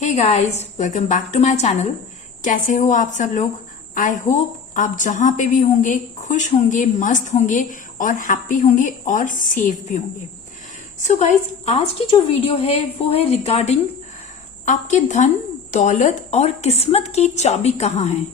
Hey guys, welcome back to my channel. कैसे हो आप सब लोग? आई होप आप जहां पे भी होंगे खुश होंगे, मस्त होंगे और हैप्पी होंगे और सेफ भी होंगे। सो गाइस, आज की जो वीडियो है वो है रिगार्डिंग आपके धन, दौलत और किस्मत की चाबी कहाँ है।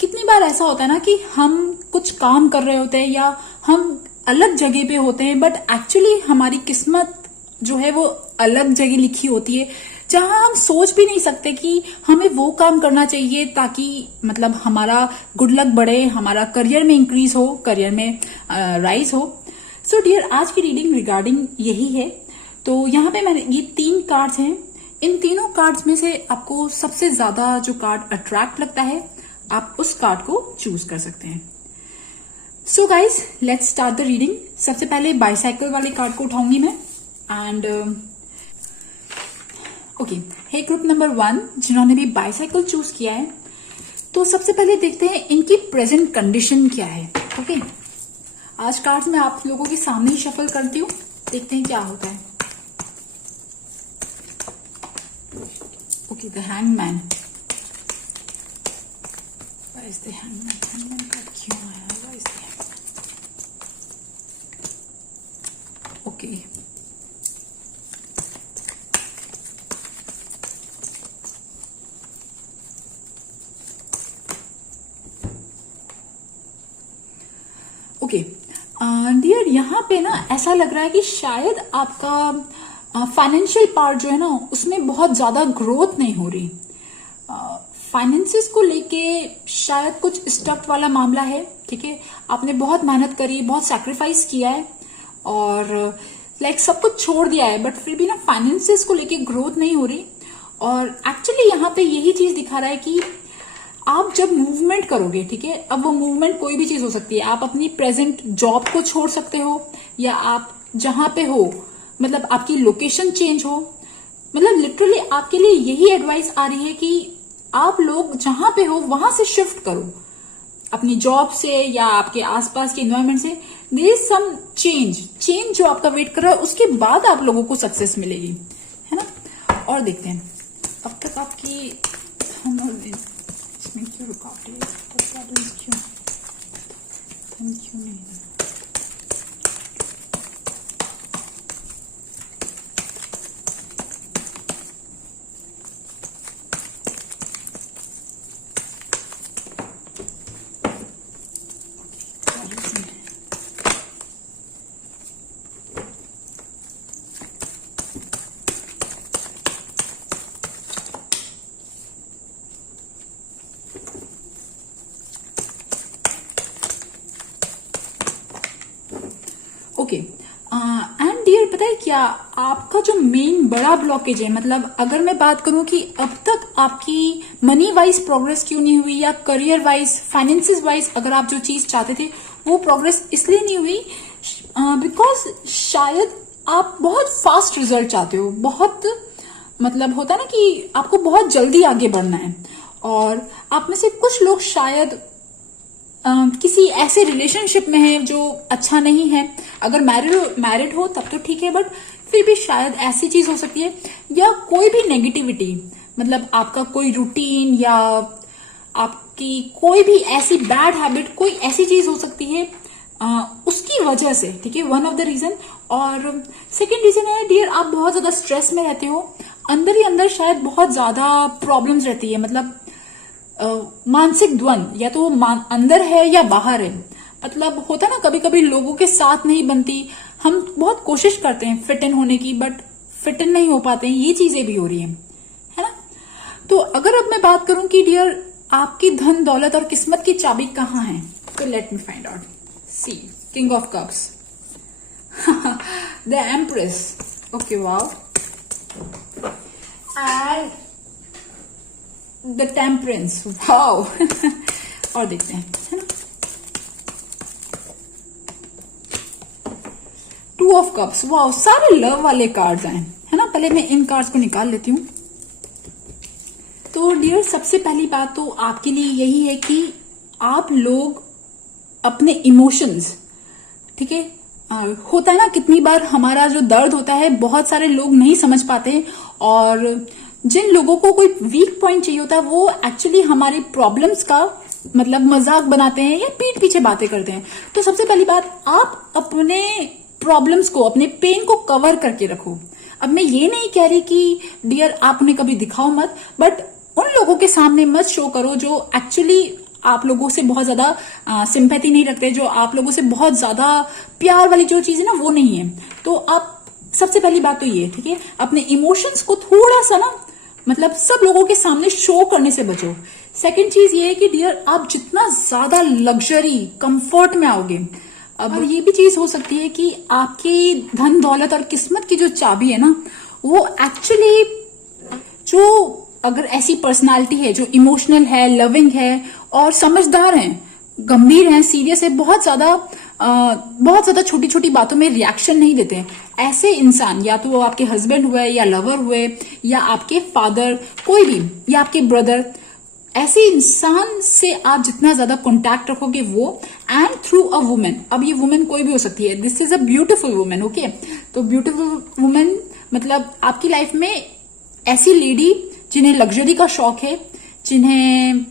कितनी बार ऐसा होता है ना कि हम कुछ काम कर रहे होते हैं या हम अलग जगह पे होते हैं, बट एक्चुअली हमारी किस्मत जो है वो अलग जगह लिखी होती है, जहां हम सोच भी नहीं सकते कि हमें वो काम करना चाहिए ताकि मतलब हमारा गुड लक बढ़े, हमारा करियर में इंक्रीज हो, करियर में राइज हो। सो डियर, आज की रीडिंग रिगार्डिंग यही है। तो यहाँ पे मैंने ये 3 कार्ड्स हैं। इन तीनों कार्ड्स में से आपको सबसे ज्यादा जो कार्ड अट्रैक्ट लगता है, आप उस कार्ड को चूज कर सकते हैं। So guys, let's start the reading. सबसे पहले बाइसाइकिल वाले कार्ड को उठाऊंगी मैं and okay, hey group number 1 जिन्होंने भी बाइसाइकिल चूज किया है, तो सबसे पहले देखते हैं इनकी प्रेजेंट कंडीशन क्या है। ओके, आज कार्ड्स मैं आप लोगों के सामने ही शफल करती हूँ, देखते हैं क्या होता है। Okay, the hangman. Where is the hangman? Hangman card क्यों आया? Where is the hangman? Okay, okay dear, यहाँ पे ना ऐसा लग रहा है कि शायद आपका फाइनेंशियल पार्ट जो है ना उसमें बहुत ज्यादा ग्रोथ नहीं हो रही। फाइनेंसिस को लेके शायद कुछ स्टक वाला मामला है। ठीक है, आपने बहुत मेहनत करी, बहुत सैक्रिफाइस किया है और लाइक सब कुछ छोड़ दिया है, बट फिर भी ना फाइनेंसिस को लेके ग्रोथ नहीं हो रही। और एक्चुअली यहाँ पे यही चीज दिखा रहा है कि आप जब मूवमेंट करोगे, ठीक है, अब वो मूवमेंट कोई भी चीज हो सकती है। आप अपनी प्रेजेंट जॉब को छोड़ सकते हो या आप जहां पे हो मतलब आपकी लोकेशन चेंज हो। मतलब लिटरली आपके लिए यही एडवाइस आ रही है कि आप लोग जहां पे हो वहां से शिफ्ट करो, अपनी जॉब से या आपके आसपास के इन्वायरमेंट से। देयर इज सम चेंज जो आपका वेट कर रहा है, उसके बाद आप लोगों को सक्सेस मिलेगी, है ना। और देखते हैं अब तक आपकी इसमें क्यों रुकावट है, क्यों नहीं। ओके एंड डियर, पता है क्या, आपका जो मेन बड़ा ब्लॉकेज है, मतलब अगर मैं बात करूं कि अब तक आपकी मनी वाइज प्रोग्रेस क्यों नहीं हुई या करियर वाइज, फाइनेंसिस वाइज अगर आप जो चीज चाहते थे वो प्रोग्रेस इसलिए नहीं हुई बिकॉज शायद आप बहुत फास्ट रिजल्ट चाहते हो। बहुत मतलब होता है ना कि आपको बहुत जल्दी आगे बढ़ना है। और आप में से कुछ लोग शायद किसी ऐसे रिलेशनशिप में है जो अच्छा नहीं है। अगर मैरिड हो तब तो ठीक है, बट फिर भी शायद ऐसी चीज हो सकती है या कोई भी नेगेटिविटी, मतलब आपका कोई रूटीन या आपकी कोई भी ऐसी बैड हैबिट, कोई ऐसी चीज हो सकती है उसकी वजह से। ठीक है, वन ऑफ द रीजन। और सेकेंड रीजन है डियर, आप बहुत ज्यादा स्ट्रेस में रहते हो, अंदर ही अंदर शायद बहुत ज्यादा प्रॉब्लम्स रहती है। मतलब मानसिक द्वंद, या तो वो अंदर है या बाहर है। मतलब होता है ना, कभी कभी लोगों के साथ नहीं बनती, हम बहुत कोशिश करते हैं फिट इन होने की, बट फिट इन नहीं हो पाते हैं। ये चीजें भी हो रही है ना। तो अगर अब मैं बात करूं कि डियर आपकी धन, दौलत और किस्मत की चाबी कहाँ है, तो let me find out. See, king of cups, the empress, okay, wow, and the temperance, wow. और देखते हैं, है ना, 2 ऑफ कप्स, वाओ, सारे लव वाले कार्ड्स आए, है ना। पहले मैं इन कार्ड्स को निकाल लेती हूँ। तो डियर, सबसे पहली बात तो आपके लिए यही है कि आप लोग अपने इमोशंस, ठीक है, होता है ना कितनी बार हमारा जो दर्द होता है बहुत सारे लोग नहीं समझ पाते और जिन लोगों को कोई वीक पॉइंट चाहिए होता है वो एक्चुअली हमारी प्रॉब्लम्स का मतलब मजाक बनाते हैं या पीठ पीछे बातें करते हैं। तो सबसे पहली बात, आप अपने प्रॉब्लम्स को, अपने पेन को कवर करके रखो। अब मैं ये नहीं कह रही कि डियर आप उन्हें कभी दिखाओ मत, बट उन लोगों के सामने मत शो करो जो एक्चुअली आप लोगों से बहुत ज्यादा सिंपैथी नहीं रखते, जो आप लोगों से बहुत ज्यादा प्यार वाली जो चीज है ना वो नहीं है। तो आप सबसे पहली बात तो ये, ठीक है, अपने इमोशंस को थोड़ा सा ना मतलब सब लोगों के सामने शो करने से बचो। सेकंड चीज ये है कि डियर आप जितना ज्यादा लग्जरी कंफर्ट में आओगे, अब ये भी चीज हो सकती है कि आपकी धन दौलत और किस्मत की जो चाबी है ना वो एक्चुअली जो अगर ऐसी पर्सनालिटी है जो इमोशनल है, लविंग है और समझदार है, गंभीर है, सीरियस है, बहुत ज्यादा छोटी छोटी बातों में रिएक्शन नहीं देते हैं, ऐसे इंसान या तो वो आपके हस्बैंड हुए या लवर हुए या आपके फादर, कोई भी, या आपके ब्रदर, ऐसे इंसान से आप जितना ज्यादा कॉन्टैक्ट रखोगे वो, एंड थ्रू अ वुमेन। अब ये वुमेन कोई भी हो सकती है, this is a beautiful women, okay. तो ब्यूटीफुल वुमेन मतलब आपकी लाइफ में ऐसी लेडी जिन्हें लग्जरी का शौक है, जिन्हें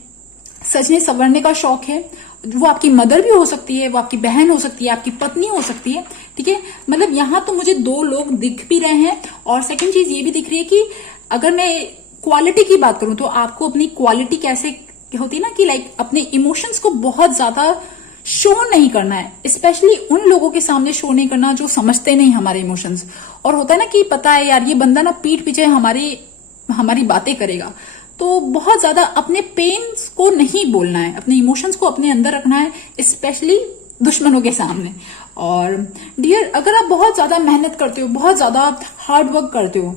सजने संवरने का शौक है, वो आपकी मदर भी हो सकती है, वो आपकी बहन हो सकती है, आपकी पत्नी हो सकती है, ठीक है। मतलब यहां तो मुझे दो लोग दिख भी रहे हैं, और सेकंड चीज ये भी दिख रही है कि अगर मैं क्वालिटी की बात करूं तो आपको अपनी क्वालिटी कैसे होती है ना कि लाइक अपने इमोशंस को बहुत ज्यादा शो नहीं करना है, स्पेशली उन लोगों के सामने शो नहीं करना जो समझते नहीं हमारे इमोशंस। और होता है ना कि पता है यार ये बंदा ना पीठ पीछे हमारी बातें करेगा, तो बहुत ज्यादा अपने पेन्स को नहीं बोलना है, अपने इमोशंस को अपने अंदर रखना है, स्पेशली दुश्मनों के सामने। और डियर अगर आप बहुत ज्यादा मेहनत करते हो, बहुत ज्यादा हार्ड वर्क करते हो,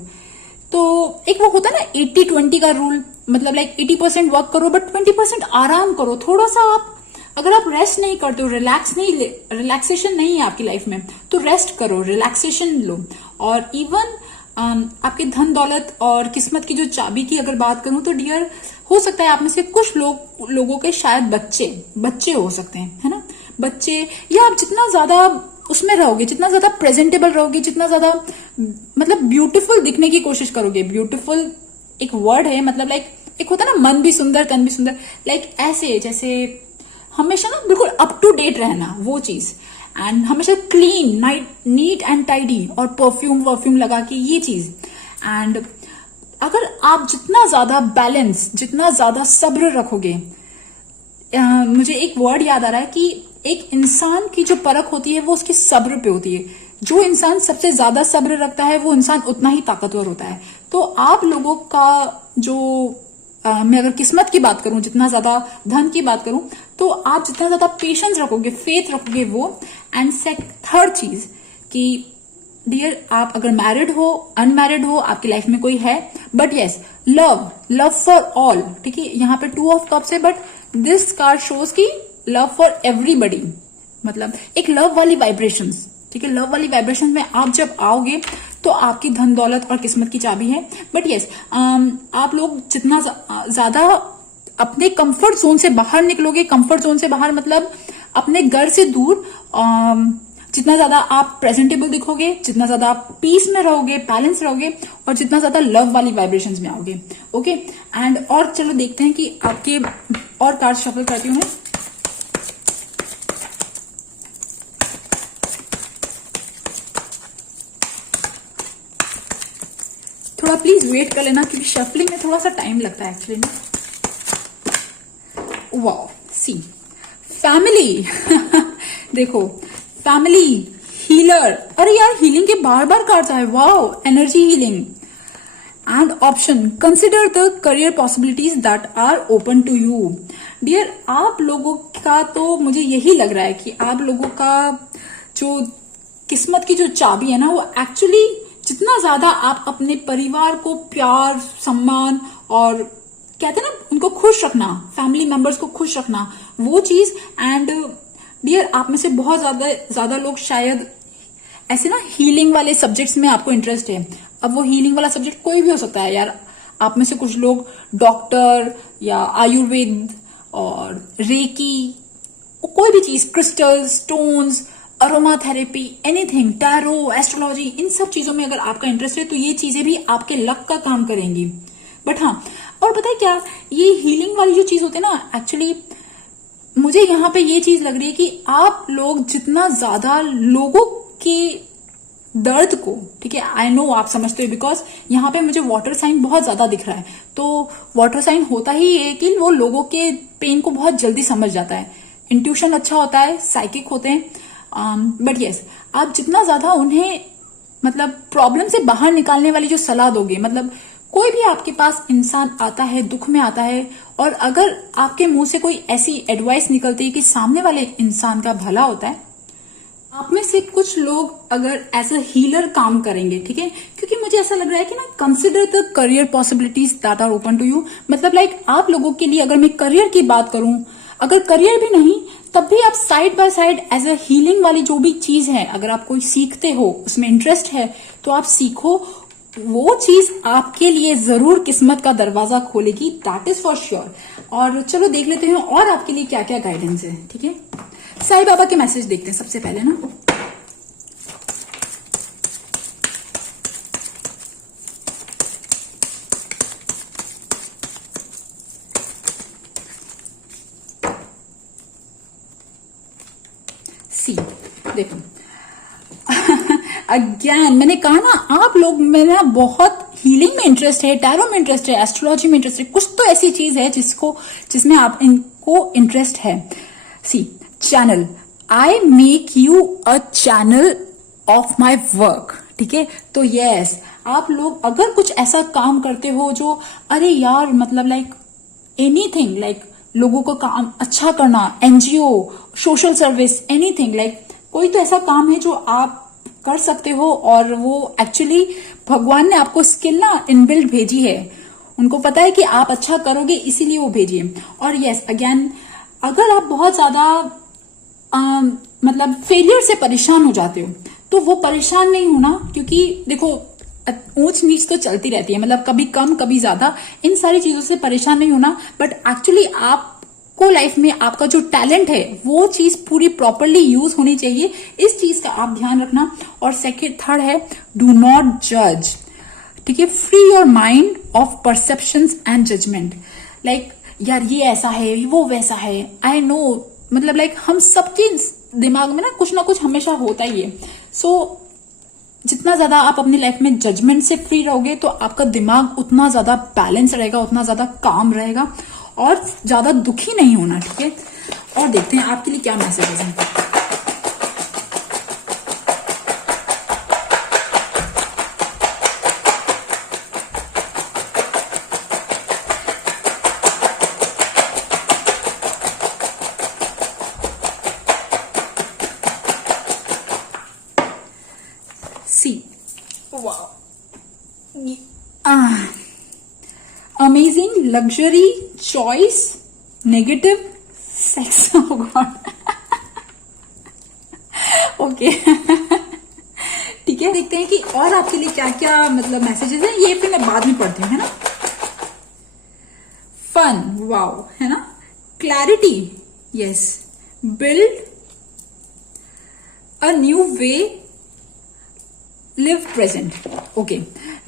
तो एक वो होता है ना 80-20 का रूल, मतलब लाइक 80% वर्क करो बट 20% आराम करो। थोड़ा सा आप अगर आप रेस्ट नहीं करते हो, रिलैक्सेशन नहीं है आपकी लाइफ में, तो रेस्ट करो, रिलैक्सेशन लो। और इवन आपके धन दौलत और किस्मत की जो चाबी की अगर बात करूं तो डियर हो सकता है आप में से कुछ लोगों के शायद बच्चे हो सकते हैं, है ना, बच्चे, या आप जितना ज्यादा उसमें रहोगे, जितना ज्यादा प्रेजेंटेबल रहोगे, जितना ज्यादा मतलब ब्यूटीफुल दिखने की कोशिश करोगे, ब्यूटीफुल एक वर्ड है, मतलब लाइक एक होता है ना मन भी सुंदर तन भी सुंदर, लाइक ऐसे जैसे हमेशा ना बिल्कुल अप टू डेट रहना, वो चीज, एंड हमेशा क्लीन, नीट एंड टाइडी, और परफ्यूम लगा के ये चीज। एंड अगर आप जितना ज्यादा बैलेंस, जितना ज्यादा सब्र रखोगे, मुझे एक वर्ड याद आ रहा है कि एक इंसान की जो परख होती है वो उसकी सब्र पे होती है। जो इंसान सबसे ज्यादा सब्र रखता है वो इंसान उतना ही ताकतवर होता है। तो आप लोगों का जो मैं अगर किस्मत की बात करूं, जितना ज्यादा धन की बात करूं, तो आप जितना ज्यादा पेशेंस रखोगे, फेथ रखोगे वो। एंड थर्ड चीज कि डियर आप अगर मैरिड हो, अनमैरिड हो, आपकी लाइफ में कोई है, but yes love for all, ठीक है। यहाँ पे 2 ऑफ कप्स है, बट दिस कार्ड शोज की लव फॉर एवरीबडी, मतलब एक लव वाली वाइब्रेशंस, ठीक है। लव वाली वाइब्रेशन में आप जब आओगे तो आपकी धन दौलत और किस्मत की चाबी है। बट यस आप लोग जितना ज्यादा अपने कंफर्ट जोन से बाहर निकलोगे, कंफर्ट जोन से बाहर मतलब अपने घर से दूर, जितना ज्यादा आप प्रेजेंटेबल दिखोगे, जितना ज्यादा आप पीस में रहोगे, बैलेंस रहोगे, और जितना ज्यादा लव वाली वाइब्रेशंस में आओगे, ओके। एंड और चलो देखते हैं कि आपके और कार्ड शफल करती हूँ मैं। थोड़ा प्लीज वेट कर लेना क्योंकि शफलिंग में थोड़ा सा टाइम लगता है एक्चुअली ना। वाओ, सी फैमिली देखो फैमिली, हीलर, अरे यार हीलिंग के बार बार कार्ड्स आए, wow, energy healing. And option, consider the career possibilities that are open to you. Dear आप लोगों का तो मुझे यही लग रहा है कि आप लोगों का जो किस्मत की जो चाबी है ना वो एक्चुअली जितना ज्यादा आप अपने परिवार को प्यार, सम्मान और कहते हैं ना उनको खुश रखना, फैमिली मेंबर्स को खुश रखना, वो चीज। एंड डियर आप में से बहुत ज्यादा लोग शायद ऐसे ना हीलिंग वाले सब्जेक्ट्स में आपको इंटरेस्ट है। अब वो हीलिंग वाला सब्जेक्ट कोई भी हो सकता है यार। आप में से कुछ लोग डॉक्टर या आयुर्वेद और रेकी, कोई भी चीज, crystal, stones, aromatherapy, anything, tarot, astrology, इन सब चीजों में अगर आपका इंटरेस्ट है तो ये चीजें भी आपके लक का काम करेंगी। बट हाँ, और पता है क्या, ये हीलिंग वाली जो चीज होती है ना, एक्चुअली मुझे यहाँ पे ये चीज लग रही है कि आप लोग जितना ज्यादा लोगों के दर्द को, ठीक है, आई नो आप समझते हो, बिकॉज यहाँ पे मुझे वाटर साइन बहुत ज्यादा दिख रहा है। तो वाटर साइन होता ही है कि वो लोगों के पेन को बहुत जल्दी समझ जाता है, इंट्यूशन अच्छा होता है, साइकिक होते हैं। बट यस, आप जितना ज्यादा उन्हें मतलब प्रॉब्लम से बाहर निकालने वाली जो सलाह दोगे, मतलब कोई भी आपके पास इंसान आता है, दुख में आता है, और अगर आपके मुंह से कोई ऐसी एडवाइस निकलती है कि सामने वाले इंसान का भला होता है, आप में से कुछ लोग अगर एज अ हीलर काम करेंगे, ठीक है, क्योंकि मुझे ऐसा लग रहा है कि ना, consider the career possibilities that are open to you. मतलब लाइक आप लोगों के लिए, अगर मैं करियर की बात करूं, अगर करियर भी नहीं तब भी आप side by side as a healing वाली जो भी चीज है, अगर आप कोई सीखते हो, उसमें इंटरेस्ट है, तो आप सीखो, वो चीज आपके लिए जरूर किस्मत का दरवाजा खोलेगी, दैट इज फॉर श्योर। और चलो देख लेते हैं और आपके लिए क्या क्या गाइडेंस है, ठीक है। साईं बाबा के मैसेज देखते हैं सबसे पहले ना। सी देखो अगेन मैंने कहा ना, आप लोग में ना बहुत हीलिंग में इंटरेस्ट है, टैरो में इंटरेस्ट है, एस्ट्रोलॉजी में इंटरेस्ट है, कुछ तो ऐसी चीज है जिसमें आप इनको इंटरेस्ट है। See channel, I make you a channel of my work, ठीक है। तो यस, आप लोग अगर कुछ ऐसा काम करते हो जो, अरे यार मतलब लाइक एनीथिंग, लाइक लोगों को काम अच्छा करना, NGO, social service, anything, like कोई तो ऐसा काम है जो आप कर सकते हो, और वो एक्चुअली भगवान ने आपको स्किल ना इनबिल्ट भेजी है, उनको पता है कि आप अच्छा करोगे, इसीलिए वो भेजी है। और यस अगेन, अगर आप बहुत ज्यादा मतलब फेलियर से परेशान हो जाते हो, तो वो परेशान नहीं होना, क्योंकि देखो ऊंच नीच तो चलती रहती है, मतलब कभी कम कभी ज्यादा, इन सारी चीजों से परेशान नहीं होना। बट एक्चुअली आपको लाइफ में आपका जो टैलेंट है, वो चीज पूरी प्रॉपरली यूज होनी चाहिए, इस चीज का आप ध्यान रखना। और सेकेंड, थर्ड है, डू नॉट जज, ठीक है। Free your mind of perceptions and judgement. Like यार ये ऐसा है, वो वैसा है, आई नो, मतलब लाइक हम सबके दिमाग में ना कुछ हमेशा होता ही है। सो जितना ज्यादा आप अपनी लाइफ में जजमेंट से फ्री रहोगे, तो आपका दिमाग उतना ज्यादा बैलेंस रहेगा, उतना ज्यादा काम रहेगा, और ज्यादा दुखी नहीं होना, ठीक है। और देखते हैं आपके लिए क्या मैसेजेस हैं। See wow, amazing, luxury, choice, negative, sex, oh god, okay, ठीक है। देखते हैं कि और आपके लिए क्या क्या मतलब मैसेजेस हैं, ये फिर मैं बाद में पढ़ती हूँ, है ना। फन, वाओ, है ना। Clarity, yes, build a new way, live present, okay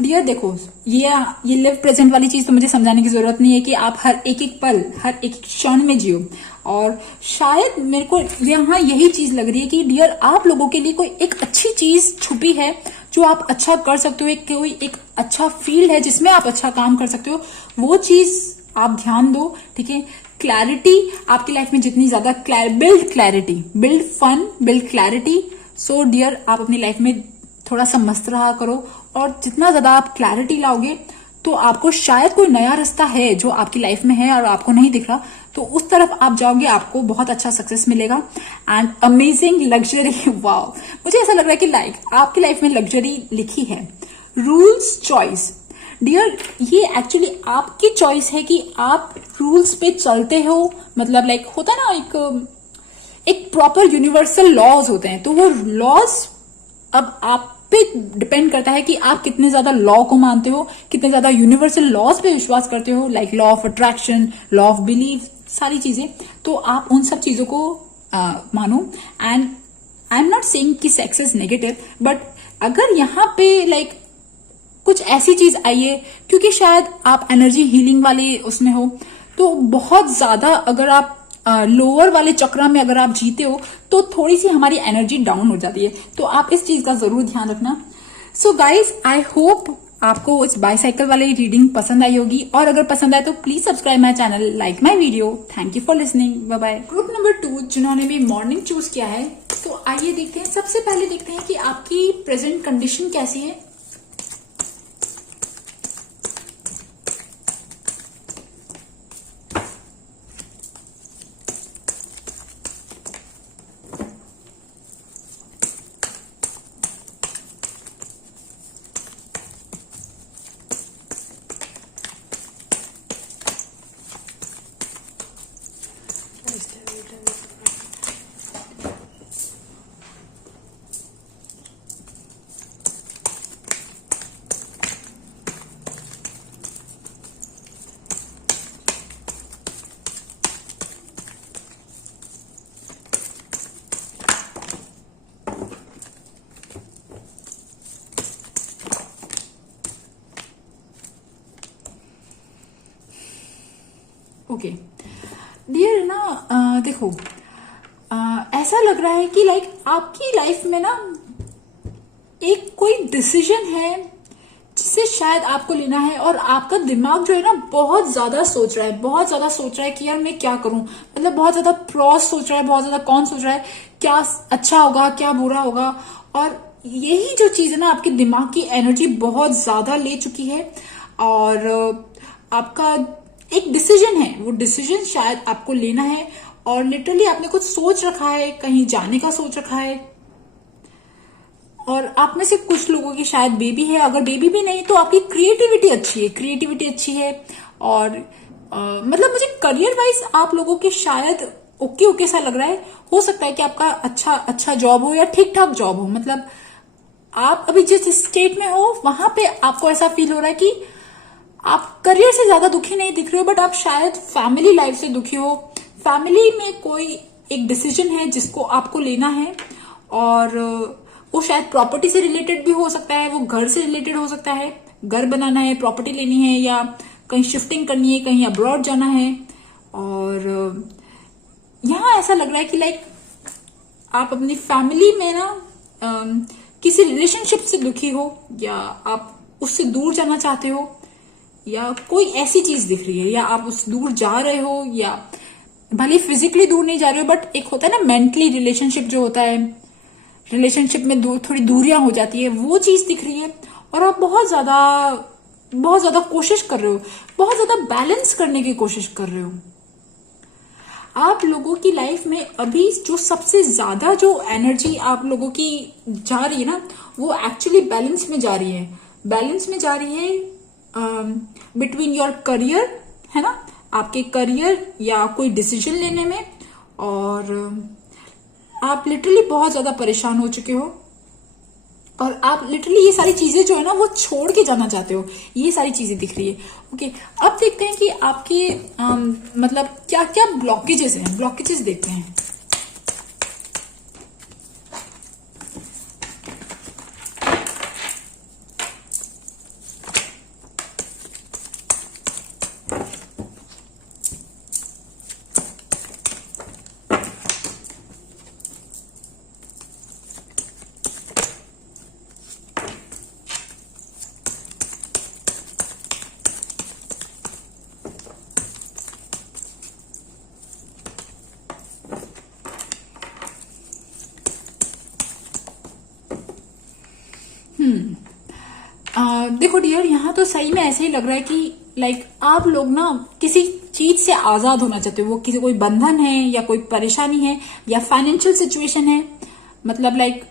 dear. देखो ये लिव प्रेजेंट वाली चीज तो मुझे समझाने की जरूरत नहीं है कि आप हर एक एक पल, हर एक क्षण में जियो। और शायद मेरे को यहाँ यही चीज लग रही है कि डियर, आप लोगों के लिए कोई एक अच्छी चीज छुपी है जो आप अच्छा कर सकते हो, कोई एक अच्छा फील्ड है जिसमें आप अच्छा काम कर सकते हो, वो चीज आप ध्यान दो, ठीक है। क्लैरिटी आपकी लाइफ में जितनी ज्यादा, build clarity, build fun, build clarity. So dear, आप अपनी लाइफ में थोड़ा सा मस्त रहा करो, और जितना ज्यादा आप क्लैरिटी लाओगे, तो आपको शायद कोई नया रास्ता है जो आपकी लाइफ में है और आपको नहीं दिख रहा, तो उस तरफ आप जाओगे, आपको बहुत अच्छा सक्सेस मिलेगा। एंड अमेजिंग, लग्जरी, वाओ, मुझे ऐसा लग रहा है कि लाइक आपकी लाइफ में लग्जरी लिखी है। रूल्स, चॉइस, डियर, ये एक्चुअली आपकी चॉइस है कि आप रूल्स पे चलते हो, मतलब लाइक होता है ना, एक प्रॉपर यूनिवर्सल लॉज होते हैं, तो वो लॉज अब आप पे डिपेंड करता है कि आप कितने ज्यादा लॉ को मानते हो, कितने ज्यादा यूनिवर्सल लॉज पे विश्वास करते हो, like law of attraction, law of belief, सारी चीजें। तो आप उन सब चीजों को मानो। And I am not saying कि सेक्स इज नेगेटिव, बट अगर यहाँ पे लाइक कुछ ऐसी चीज आई है, क्योंकि शायद आप एनर्जी हीलिंग वाले उसमें हो, तो बहुत ज्यादा अगर आप लोअर वाले चक्र में अगर आप जीते हो तो थोड़ी सी हमारी एनर्जी डाउन हो जाती है, तो आप इस चीज का जरूर ध्यान रखना। सो गाइज, आई होप आपको इस बाईसाइकिल वाली रीडिंग पसंद आई होगी, और अगर पसंद आए तो please subscribe my channel, like my video. Thank you for listening, bye bye. Group number 2 जिन्होंने भी मॉर्निंग चूज किया है, तो आइए देखते हैं। सबसे पहले देखते हैं कि आपकी प्रेजेंट कंडीशन कैसी है। ओके डियर ना, देखो, ऐसा लग रहा है कि लाइक आपकी लाइफ में ना एक कोई डिसीजन है जिसे शायद आपको लेना है, और आपका दिमाग जो है ना बहुत ज्यादा सोच रहा है, बहुत ज्यादा सोच रहा है कि यार मैं क्या करूं, मतलब बहुत ज्यादा प्रॉस सोच रहा है, बहुत ज्यादा कौन सोच रहा है, क्या अच्छा होगा क्या बुरा होगा। और यही जो चीज है ना आपके दिमाग की एनर्जी बहुत ज्यादा ले चुकी है, और आपका एक डिसीजन है, वो डिसीजन शायद आपको लेना है, और लिटरली आपने कुछ सोच रखा है, कहीं जाने का सोच रखा है। और आप में से कुछ लोगों की शायद बेबी है, अगर बेबी भी नहीं तो आपकी क्रिएटिविटी अच्छी है, क्रिएटिविटी अच्छी है। और मतलब मुझे करियर वाइज आप लोगों के शायद ओके ओके सा लग रहा है। हो सकता है कि आपका अच्छा जॉब हो या ठीक ठाक जॉब हो, मतलब आप अभी जिस स्टेट में हो वहां पे आपको ऐसा फील हो रहा है कि आप करियर से ज्यादा दुखी नहीं दिख रहे हो, बट आप शायद फैमिली लाइफ से दुखी हो। फैमिली में कोई एक डिसीजन है जिसको आपको लेना है, और वो शायद प्रॉपर्टी से रिलेटेड भी हो सकता है, वो घर से रिलेटेड हो सकता है, घर बनाना है, प्रॉपर्टी लेनी है, या कहीं शिफ्टिंग करनी है, कहीं अब्रॉड जाना है। और यहाँ ऐसा लग रहा है कि लाइक आप अपनी फैमिली में ना किसी रिलेशनशिप से दुखी हो, या आप उससे दूर जाना चाहते हो, या कोई ऐसी चीज दिख रही है, या आप उस दूर जा रहे हो, या भले फिजिकली दूर नहीं जा रहे हो, बट एक होता है ना मेंटली रिलेशनशिप जो होता है, रिलेशनशिप में थोड़ी दूरियां हो जाती है, वो चीज दिख रही है। और आप बहुत ज्यादा कोशिश कर रहे हो, बहुत ज्यादा बैलेंस करने की कोशिश कर रहे हो। आप लोगों की लाइफ में अभी जो सबसे ज्यादा जो एनर्जी आप लोगों की जा रही है ना, वो एक्चुअली बैलेंस में जा रही है, बैलेंस में जा रही है बिटवीन योर करियर, है ना, आपके करियर या कोई डिसीजन लेने में। और आप लिटरली बहुत ज्यादा परेशान हो चुके हो, और आप लिटरली ये सारी चीजें जो है ना वो छोड़ के जाना चाहते हो, ये सारी चीजें दिख रही है। ओके, अब देखते हैं कि आपके मतलब क्या क्या ब्लॉकेजेस हैं, ब्लॉकेजेस देखते हैं। देखो डियर, यहाँ तो सही में ऐसे ही लग रहा है कि लाइक आप लोग ना किसी चीज से आजाद होना चाहते हो, वो किसी कोई बंधन है, या कोई परेशानी है, या फाइनेंशियल सिचुएशन है। मतलब लाइक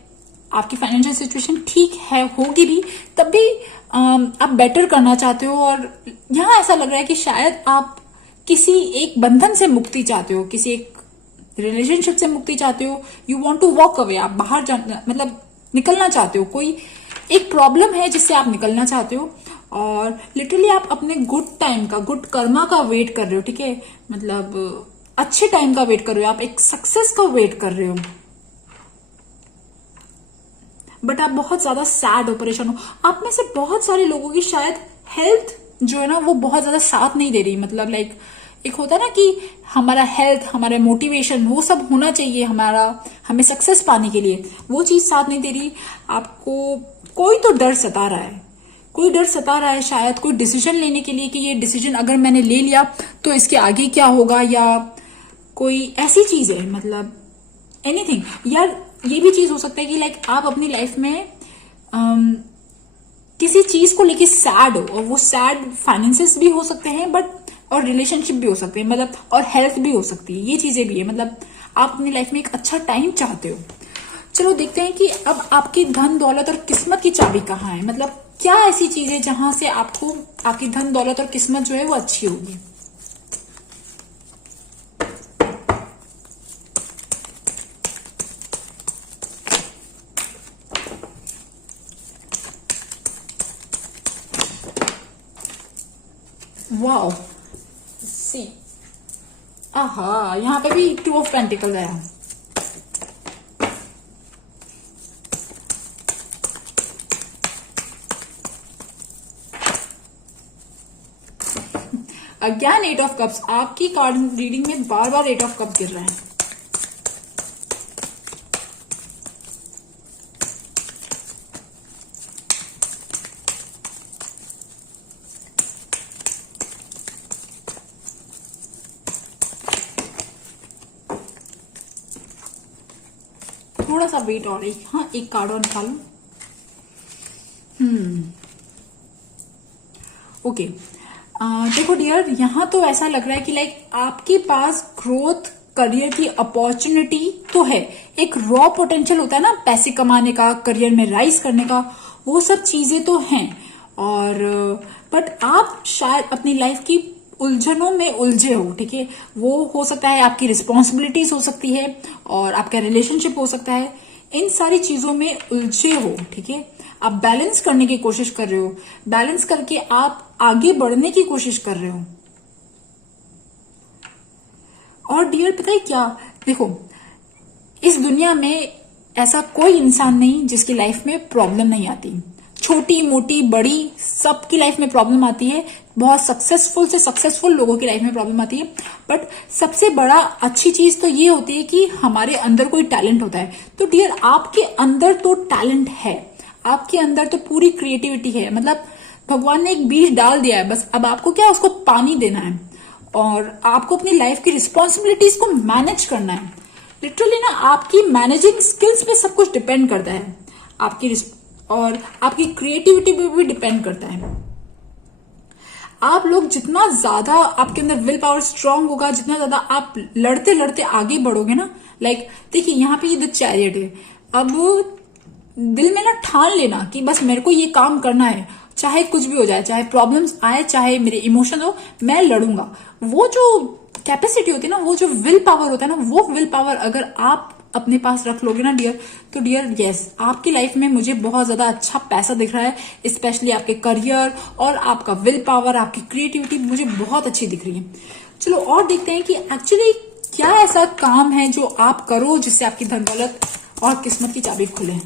आपकी फाइनेंशियल सिचुएशन ठीक है, होगी भी, तब भी आप बेटर करना चाहते हो। और यहाँ ऐसा लग रहा है कि शायद आप किसी एक बंधन से मुक्ति चाहते हो, किसी एक रिलेशनशिप से मुक्ति चाहते हो। You want to walk away, आप बाहर जाना, मतलब निकलना चाहते हो। कोई एक प्रॉब्लम है जिससे आप निकलना चाहते हो, और लिटरली आप अपने गुड टाइम का, गुड कर्मा का वेट कर रहे हो, ठीक है, मतलब अच्छे टाइम का वेट कर रहे हो, आप एक सक्सेस का वेट कर रहे हो। बट आप बहुत ज्यादा सैड हो, परेशान हो। आप में से बहुत सारे लोगों की शायद हेल्थ जो है ना वो बहुत ज्यादा साथ नहीं दे रही। मतलब लाइक एक होता है ना कि हमारा हेल्थ, हमारा मोटिवेशन, वो सब होना चाहिए हमें सक्सेस पाने के लिए, वो चीज साथ नहीं दे रही आपको। कोई तो डर सता रहा है, कोई डर सता रहा है शायद कोई डिसीजन लेने के लिए कि ये डिसीजन अगर मैंने ले लिया तो इसके आगे क्या होगा, या कोई ऐसी चीज है। मतलब एनीथिंग यार, ये भी चीज हो सकता है कि लाइक आप अपनी लाइफ में किसी चीज को लेके सैड हो, और वो सैड फाइनेंसेस भी हो सकते हैं बट और रिलेशनशिप भी हो सकते हैं, मतलब और हेल्थ भी हो सकती है, ये चीजें भी है। मतलब आप अपनी लाइफ में एक अच्छा टाइम चाहते हो। चलो देखते हैं कि अब आपकी धन दौलत और किस्मत की चाबी कहाँ है। मतलब क्या ऐसी चीज है जहां से आपको आपकी धन दौलत और किस्मत जो है वो अच्छी होगी। वाओ, सी, आहा, यहाँ पे भी 2 ऑफ पेंटिकल है। अगेन 8 ऑफ कप्स, आपकी कार्ड रीडिंग में बार बार 8 ऑफ कप गिर रहा है। थोड़ा सा वेट और एक कार्ड और निकालू। ओके, देखो डियर, यहाँ तो ऐसा लग रहा है कि लाइक आपके पास ग्रोथ, करियर की अपॉर्चुनिटी तो है। एक रॉ पोटेंशियल होता है ना पैसे कमाने का, करियर में राइज करने का, वो सब चीजें तो हैं। और बट आप शायद अपनी लाइफ की उलझनों में उलझे हो, ठीक है। वो हो सकता है आपकी रिस्पॉन्सिबिलिटीज हो सकती है, और आपका रिलेशनशिप हो सकता है, इन सारी चीजों में उलझे हो, ठीक है। आप बैलेंस करने की कोशिश कर रहे हो, बैलेंस करके आप आगे बढ़ने की कोशिश कर रहे हो। और डियर पता है क्या, देखो इस दुनिया में ऐसा कोई इंसान नहीं जिसकी लाइफ में प्रॉब्लम नहीं आती। छोटी मोटी बड़ी सबकी लाइफ में प्रॉब्लम आती है। बहुत सक्सेसफुल से सक्सेसफुल लोगों की लाइफ में प्रॉब्लम आती है। बट सबसे बड़ा अच्छी चीज तो ये होती है कि हमारे अंदर कोई टैलेंट होता है। तो डियर आपके अंदर तो टैलेंट है, आपके अंदर तो पूरी क्रिएटिविटी है। मतलब भगवान ने एक बीज डाल दिया है, बस अब आपको क्या उसको पानी देना है, और आपको अपनी लाइफ की रिस्पॉन्सिबिलिटीज को मैनेज करना है। लिटरली ना आपकी मैनेजिंग स्किल्स पे सब कुछ डिपेंड करता है, और आपकी क्रिएटिविटी पे भी डिपेंड करता है। आप लोग जितना ज्यादा आपके अंदर विल पावर स्ट्रांग होगा, जितना ज्यादा आप लड़ते लड़ते आगे बढ़ोगे ना, लाइक देखिए यहाँ पे ये द चैरियट है। अब दिल में ना ठान लेना कि बस मेरे को ये काम करना है, चाहे कुछ भी हो जाए, चाहे प्रॉब्लम्स आए, चाहे मेरे इमोशन हो, मैं लड़ूंगा। वो जो कैपेसिटी होती है ना, वो जो विल पावर होता है ना, वो विल पावर अगर आप अपने पास रख लोगे ना डियर, तो डियर यस, आपकी लाइफ में मुझे बहुत ज्यादा अच्छा पैसा दिख रहा है। स्पेशली आपके करियर और आपका विल पावर, आपकी क्रिएटिविटी मुझे बहुत अच्छी दिख रही है। चलो और देखते हैं कि एक्चुअली क्या ऐसा काम है जो आप करो जिससे आपकी धन दौलत और किस्मत की चाबी खुले।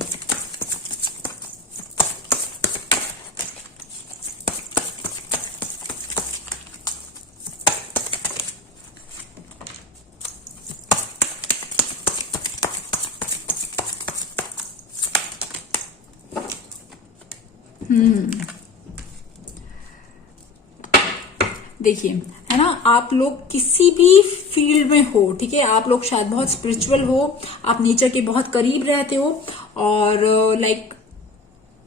देखिए है ना, आप लोग किसी भी फील्ड में हो, ठीक है, आप लोग शायद बहुत स्पिरिचुअल हो, आप नेचर के बहुत करीब रहते हो, और लाइक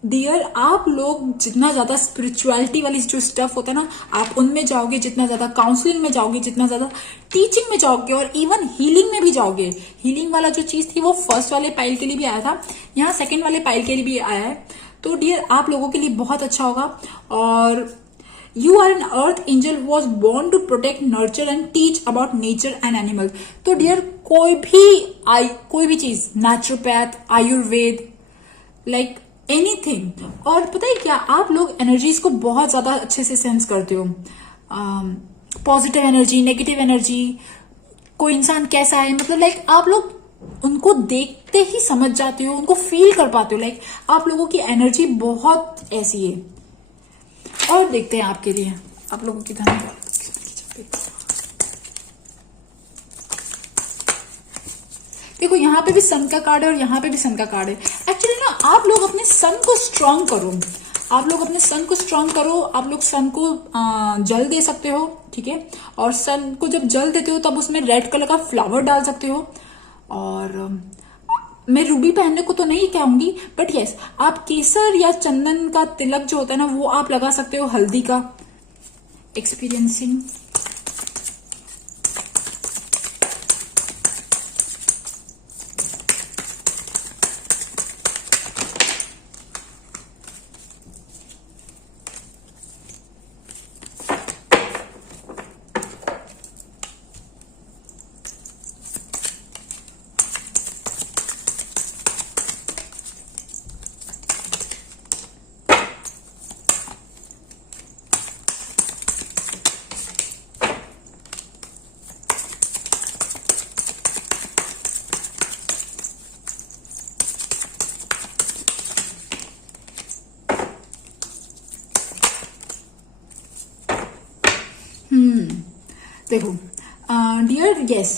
डियर आप लोग जितना ज्यादा स्पिरिचुअलिटी वाली जो स्टफ होता है ना, आप उनमें जाओगे, जितना ज्यादा काउंसलिंग में जाओगे, जितना ज्यादा टीचिंग में जाओगे, और इवन हीलिंग में भी जाओगे। हीलिंग वाला जो चीज थी वो फर्स्ट वाले पाइल के लिए भी आया था, यहाँ सेकेंड वाले पाइल के लिए भी आया है। तो डियर आप लोगों के लिए बहुत अच्छा होगा। और You are an earth angel who was born to protect, nurture and teach about nature and animals. तो डियर कोई भी चीज, नेचुरोपैथ, आयुर्वेद, लाइक एनीथिंग। और पता है क्या, आप लोग एनर्जीज को बहुत ज्यादा अच्छे से सेंस करते हो। पॉजिटिव एनर्जी, नेगेटिव एनर्जी, कोई इंसान कैसा है, मतलब लाइक आप लोग उनको देखते ही समझ जाते हो, उनको फील कर पाते हो। लाइक आप लोगों की एनर्जी बहुत ऐसी है। और देखते हैं आपके लिए आप लोगों की धन। देखो यहाँ पे भी सन का कार्ड है और यहाँ पे भी सन का कार्ड है। एक्चुअली ना आप लोग अपने सन को स्ट्रांग करो, आप लोग अपने सन को स्ट्रांग करो। आप लोग सन को जल दे सकते हो, ठीक है। और सन को जब जल देते हो तब उसमें रेड कलर का फ्लावर डाल सकते हो। और मैं रूबी पहनने को तो नहीं कहूंगी, बट यस आप केसर या चंदन का तिलक जो होता है ना वो आप लगा सकते हो, हल्दी का। एक्सपीरियंसिंग देखो डियर, यस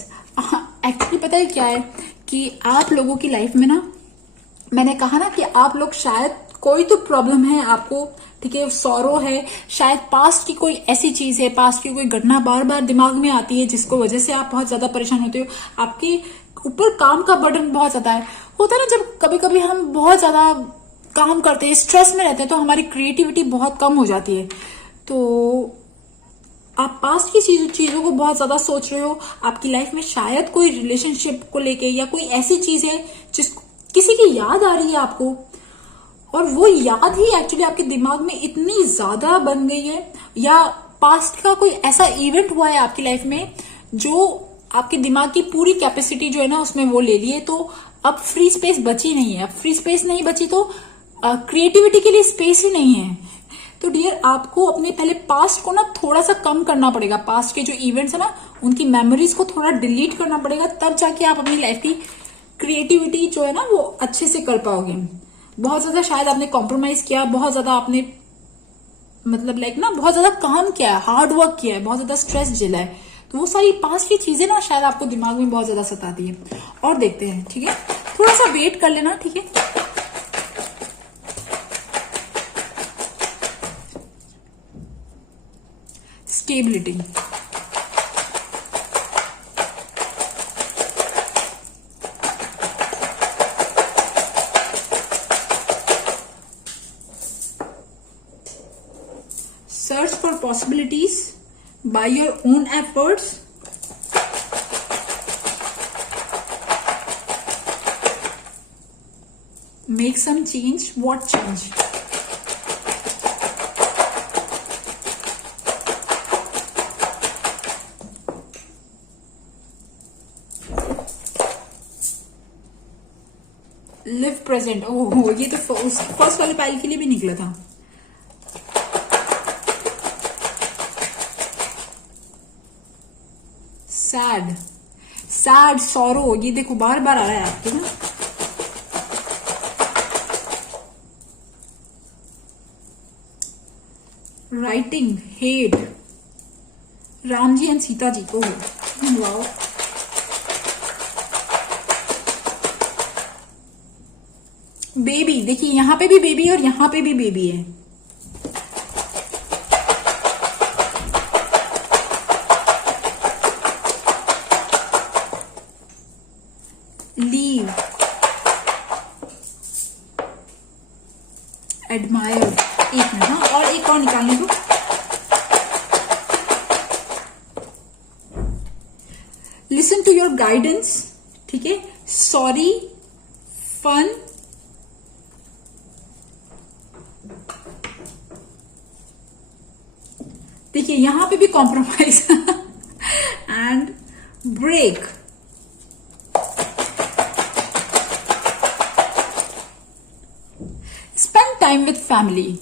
एक्चुअली पता है क्या है कि आप लोगों की लाइफ में ना, मैंने कहा ना कि आप लोग शायद कोई तो प्रॉब्लम है आपको, ठीक है, सॉरो है, शायद पास्ट की कोई ऐसी चीज है, पास्ट की कोई घटना बार बार दिमाग में आती है जिसको वजह से आप बहुत ज्यादा परेशान होते हो। आपके ऊपर काम का बर्डन बहुत ज्यादा है। होता है ना जब कभी कभी हम बहुत ज्यादा काम करते हैं, स्ट्रेस में रहते हैं, तो हमारी क्रिएटिविटी बहुत कम हो जाती है। तो आप पास्ट की चीजों को बहुत ज्यादा सोच रहे हो। आपकी लाइफ में शायद कोई रिलेशनशिप को लेके या कोई ऐसी चीज है जिसको किसी की याद आ रही है आपको, और वो याद ही एक्चुअली आपके दिमाग में इतनी ज्यादा बन गई है, या पास्ट का कोई ऐसा इवेंट हुआ है आपकी लाइफ में जो आपके दिमाग की पूरी कैपेसिटी जो है ना उसमें वो ले लिए। तो अब फ्री स्पेस बची नहीं है। अब फ्री स्पेस नहीं बची तो क्रिएटिविटी के लिए स्पेस ही नहीं है। तो डियर आपको अपने पहले पास्ट को ना थोड़ा सा कम करना पड़ेगा। पास्ट के जो इवेंट्स है ना उनकी मेमोरीज को थोड़ा डिलीट करना पड़ेगा, तब जाके आप अपनी लाइफ की क्रिएटिविटी जो है ना वो अच्छे से कर पाओगे। बहुत ज्यादा शायद आपने कॉम्प्रोमाइज किया, बहुत ज्यादा आपने मतलब लाइक ना बहुत ज्यादा काम किया है, हार्ड वर्क किया है, बहुत ज्यादा स्ट्रेस झेला है, तो वो सारी पास्ट की चीजें ना शायद आपको दिमाग में बहुत ज्यादा सताती है। और देखते हैं, ठीक है, थोड़ा सा वेट कर लेना, ठीक है। Stability, search for possibilities by your own efforts, make some change. What change? Live present. Oh ये तो फर्स्ट वाले पाइल के लिए भी निकला था। सैड, सैड, सॉरो, ये देखो बार बार आ रहा है आपके ना। Writing, hate, Ram ji and Sita ji को। वाओ, बेबी, देखिए यहां पे भी बेबी है और यहां पे भी बेबी है। Leave, admire. एक मिनट, हाँ और एक और निकालने दो। लिसन टू योर गाइडेंस, ठीक है। सॉरी, फन, देखिए यहां पे भी compromise and break. Spend time with family.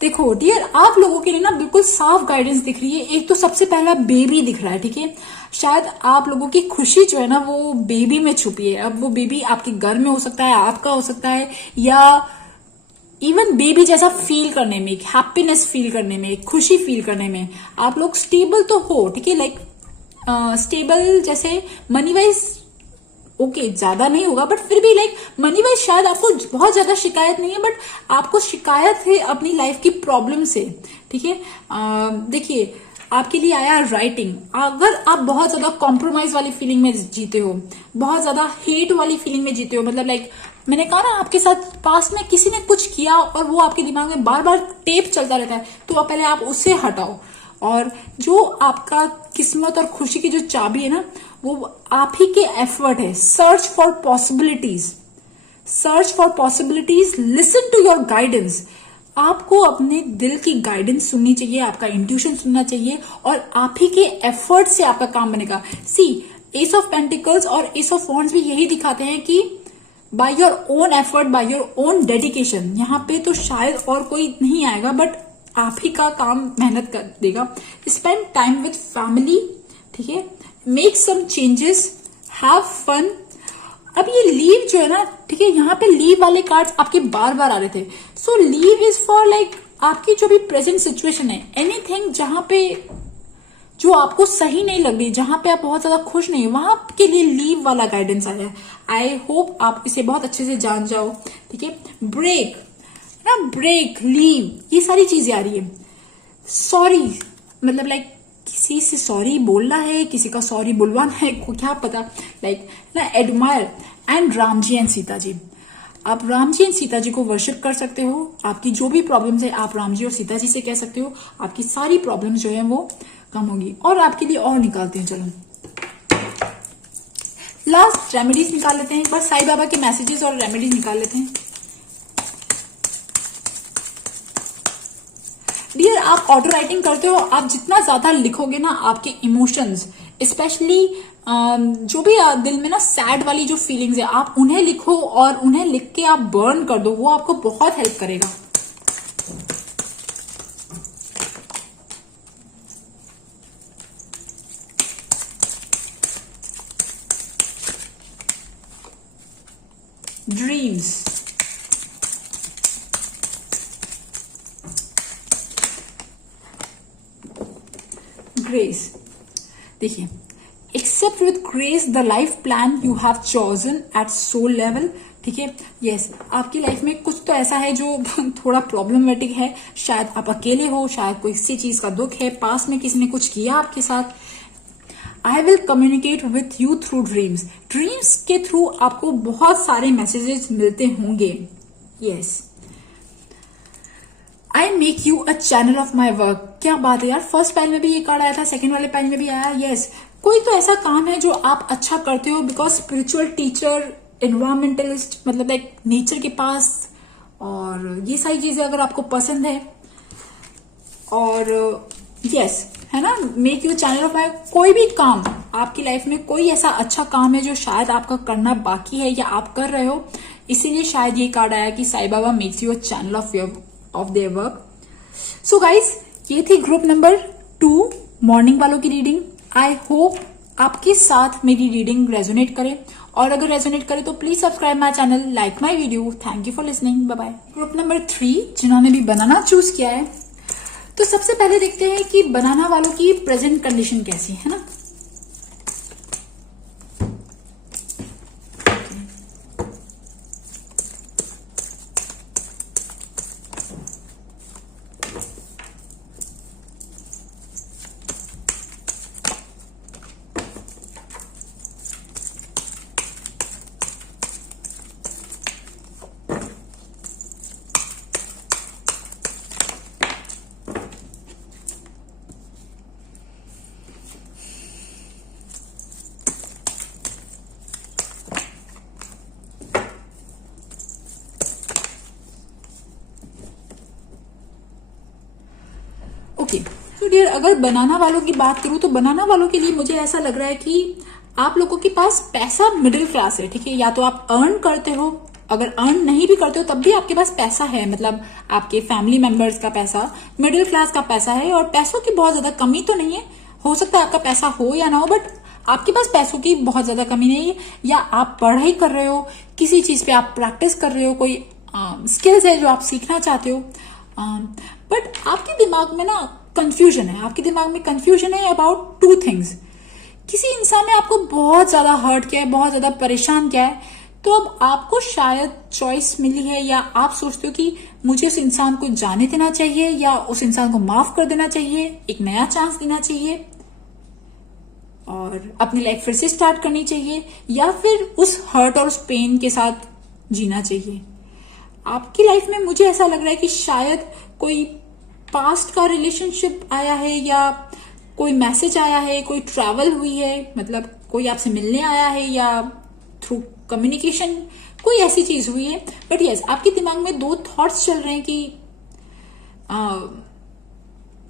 देखो डियर, आप लोगों के लिए ना बिल्कुल साफ गाइडेंस दिख रही है। एक तो सबसे पहला बेबी दिख रहा है, ठीक है। शायद आप लोगों की खुशी जो है ना वो बेबी में छुपी है। अब वो बेबी आपके घर में हो सकता है, आपका हो सकता है, या इवन बेबी जैसा फील करने में, हैप्पीनेस फील करने में, खुशी फील करने में आप लोग स्टेबल तो हो, ठीक है। लाइक स्टेबल जैसे मनी वाइज ओके, ज्यादा नहीं होगा बट फिर भी लाइक मनी वाइज शायद आपको बहुत ज्यादा शिकायत नहीं है, बट आपको शिकायत है अपनी लाइफ की प्रॉब्लम से, ठीक है। देखिए आपके लिए आया राइटिंग। अगर आप बहुत ज्यादा कॉम्प्रोमाइज वाली फीलिंग में जीते हो, बहुत ज्यादा हेट वाली फीलिंग में जीते हो, मतलब लाइक मैंने कहा ना आपके साथ पास में किसी ने कुछ किया और वो आपके दिमाग में बार बार टेप चलता रहता है, तो पहले आप उससे हटाओ। और जो आपका किस्मत और खुशी की जो चाबी है ना, वो आप ही के एफर्ट है। Search for possibilities, search for possibilities, listen to your guidance. आपको अपने दिल की गाइडेंस सुननी चाहिए, आपका इंट्यूशन सुनना चाहिए, और आप ही के एफर्ट से आपका काम बनेगा। सी, एस ऑफ पेंटिकल्स और एस ऑफ वॉन्ड्स भी यही दिखाते हैं कि by your own effort, by your own dedication. यहाँ पे तो शायद और कोई नहीं आएगा, बट आप ही का काम मेहनत कर देगा। स्पेंड टाइम विथ फैमिली, ठीक है। Make some changes, have fun. अब ये लीव जो है ना, ठीक है, यहाँ पे लीव वाले कार्ड्स आपके बार बार आ रहे थे। So leave is for like आपकी जो भी प्रेजेंट सिचुएशन है, एनीथिंग जहां पे जो आपको सही नहीं लग रही, जहां पे आप बहुत ज्यादा खुश नहीं, वहां के लिए लीव वाला गाइडेंस आया है। आई होप आप इसे बहुत अच्छे से जान जाओ, ठीक है। ब्रेक ना, ब्रेक, लीव, ये सारी चीजें आ रही है। सॉरी, मतलब लाइक किसी से सॉरी बोलना है, किसी का सॉरी बुलवाना है, को क्या पता, लाइक ना। Admire and Ram ji and Sita ji. आप राम जी एंड सीता जी को वर्शिप कर सकते हो। आपकी जो भी प्रॉब्लम्स है आप राम जी और सीता जी से कह सकते हो। आपकी सारी प्रॉब्लम्स जो है वो कम होगी। और आपके लिए और निकालते हैं, चलो लास्ट रेमेडीज निकाल लेते हैं एक बार। साईं बाबा के मैसेजेस और रेमेडीज निकाल लेते हैं। डियर, आप ऑटो राइटिंग करते हो, आप जितना ज्यादा लिखोगे ना, आपके इमोशंस स्पेशली जो भी दिल में ना सैड वाली जो फीलिंग्स है, आप उन्हें लिखो और उन्हें लिख के आप बर्न कर दो, वो आपको बहुत हेल्प करेगा। Dreams, grace. देखिए, accept with grace the life plan you have chosen at soul level, ठीक है। यस, आपकी लाइफ में कुछ तो ऐसा है जो थोड़ा प्रॉब्लमेटिक है। शायद आप अकेले हो, शायद कोई किसी चीज का दुख है, पास में किसी ने कुछ किया आपके साथ। I will communicate with you through dreams. Dreams के थ्रू आपको बहुत सारे मैसेजेस मिलते होंगे। Yes, I make you a channel of my work. क्या बात है यार, फर्स्ट पाइल में भी ये कार्ड आया था, सेकंड वाले पाइल में भी आया। यस, कोई तो ऐसा काम है जो आप अच्छा करते हो, बिकॉज स्पिरिचुअल टीचर, एनवायरमेंटलिस्ट, मतलब लाइक नेचर के पास, और ये सारी चीजें अगर आपको पसंद है। और यस, है ना, मेक यू चैनल ऑफ माई। कोई भी काम आपकी लाइफ में, कोई ऐसा अच्छा काम है जो शायद आपका करना बाकी है या आप कर रहे हो, इसीलिए शायद ये कार्ड आया कि Sai Baba makes you a channel of their work. So guys, ये थी ग्रुप नंबर 2 मॉर्निंग वालों की रीडिंग। आई होप आपके साथ मेरी रीडिंग रेजोनेट करे, और अगर रेजोनेट करे तो please subscribe my channel, like my video. Thank you for listening, bye bye. Group number 3 जिन्होंने भी बनाना चूज किया है, तो सबसे पहले देखते हैं कि बनाना वालों की प्रेजेंट कंडीशन कैसी है ना। ओके, तो डियर, अगर बनाना वालों की बात करूं तो बनाना वालों के लिए मुझे ऐसा लग रहा है कि आप लोगों के पास पैसा मिडिल क्लास है, ठीक है। या तो आप अर्न करते हो अगर अर्न नहीं भी करते हो तब भी आपके पास पैसा है, मतलब आपके फैमिली मेंबर्स का पैसा, मिडिल क्लास का पैसा है, और पैसों की बहुत ज्यादा कमी तो नहीं है। हो सकता है आपका पैसा हो या ना हो, बट आपके पास पैसों की बहुत ज्यादा कमी नहीं है। या आप पढ़ाई कर रहे हो, किसी चीज पे आप प्रैक्टिस कर रहे हो, कोई स्किल्स है जो आप सीखना चाहते हो, बट आपके दिमाग में ना कंफ्यूजन है। आपके दिमाग में कंफ्यूजन है अबाउट टू थिंग्स। किसी इंसान ने आपको बहुत ज्यादा हर्ट किया है, बहुत ज्यादा परेशान किया है, तो अब आपको शायद चॉइस मिली है, या आप सोचते हो कि मुझे उस इंसान को जाने देना चाहिए, या उस इंसान को माफ कर देना चाहिए, एक नया चांस देना चाहिए और अपनी लाइफ फिर से स्टार्ट करनी चाहिए, या फिर उस हर्ट और उस पेन के साथ जीना चाहिए। आपकी लाइफ में मुझे ऐसा लग रहा है कि शायद कोई पास्ट का रिलेशनशिप आया है, या कोई मैसेज आया है, कोई ट्रैवल हुई है, मतलब कोई आपसे मिलने आया है, या थ्रू कम्युनिकेशन कोई ऐसी चीज हुई है। बट यस, आपके दिमाग में दो थॉट्स चल रहे हैं कि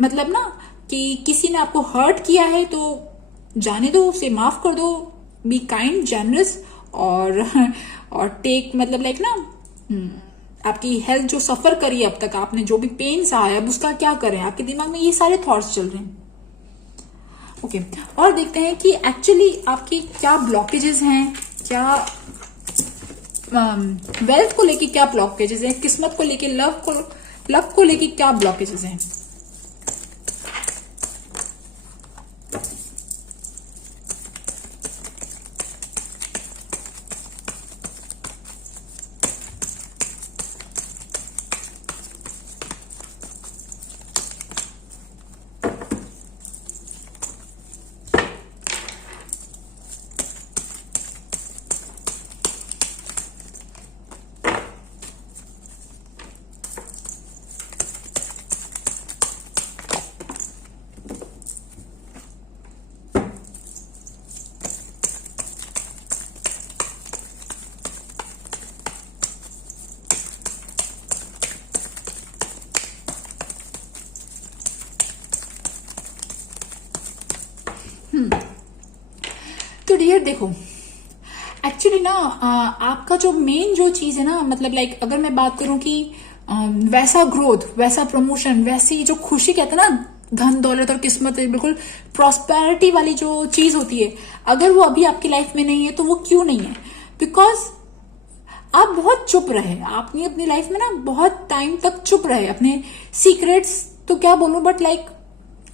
मतलब ना कि किसी ने आपको हर्ट किया है तो जाने दो, उसे माफ कर दो, बी काइंड, जेनरस, और टेक, मतलब लाइक ना आपकी हेल्थ जो सफर करी अब तक, आपने जो भी पेन सहा है, अब उसका क्या करें। आपके दिमाग में ये सारे थॉट्स चल रहे हैं। ओके, और देखते हैं कि एक्चुअली आपकी क्या ब्लॉकेजेस हैं, क्या वेल्थ को लेके क्या ब्लॉकेजेस हैं, किस्मत को लेके, लव को लेके क्या ब्लॉकेजेस हैं। तो डियर देखो, एक्चुअली ना आपका जो मेन जो चीज है ना, मतलब लाइक अगर मैं बात करूं कि वैसा ग्रोथ, वैसा प्रमोशन, वैसी जो खुशी कहते हैं ना, धन दौलत और किस्मत, बिल्कुल प्रॉस्पेरिटी वाली जो चीज होती है, अगर वो अभी आपकी लाइफ में नहीं है तो वो क्यों नहीं है? बिकॉज आप बहुत चुप रहे, आपने अपनी लाइफ में ना बहुत टाइम तक चुप रहे, अपने सीक्रेट्स तो क्या बोलूं, बट लाइक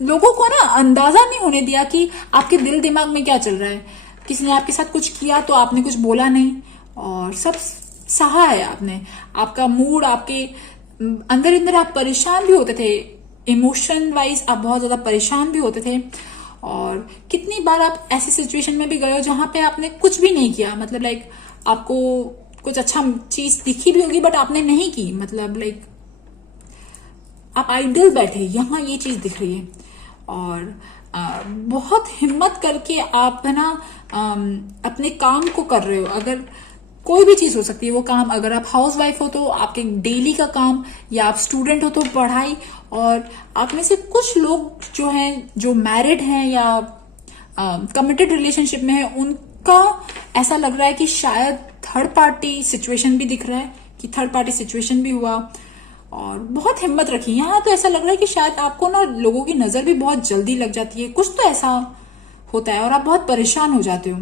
लोगों को ना अंदाजा नहीं होने दिया कि आपके दिल दिमाग में क्या चल रहा है। किसी ने आपके साथ कुछ किया तो आपने कुछ बोला नहीं, और सब सहा है आपने। आपका मूड, आपके अंदर अंदर आप परेशान भी होते थे, इमोशन वाइज आप बहुत ज्यादा परेशान भी होते थे। और कितनी बार आप ऐसी सिचुएशन में भी गए हो जहां पे आपने कुछ भी नहीं किया, मतलब लाइक आपको कुछ अच्छा चीज दिखी भी होगी बट आपने नहीं की, मतलब लाइक आप आइडल बैठे, यहां ये चीज दिख रही है। और बहुत हिम्मत करके आप है ना अपने काम को कर रहे हो। अगर कोई भी चीज हो सकती है वो काम, अगर आप हाउस वाइफ हो तो आपके डेली का काम, या आप स्टूडेंट हो तो पढ़ाई। और आप में से कुछ लोग जो हैं, जो मैरिड हैं या कमिटेड रिलेशनशिप में है, उनका ऐसा लग रहा है कि शायद थर्ड पार्टी सिचुएशन भी दिख रहा है, कि थर्ड पार्टी सिचुएशन भी हुआ। और बहुत हिम्मत रखी। यहाँ तो ऐसा लग रहा है कि शायद आपको ना लोगों की नजर भी बहुत जल्दी लग जाती है, कुछ तो ऐसा होता है, और आप बहुत परेशान हो जाते हो।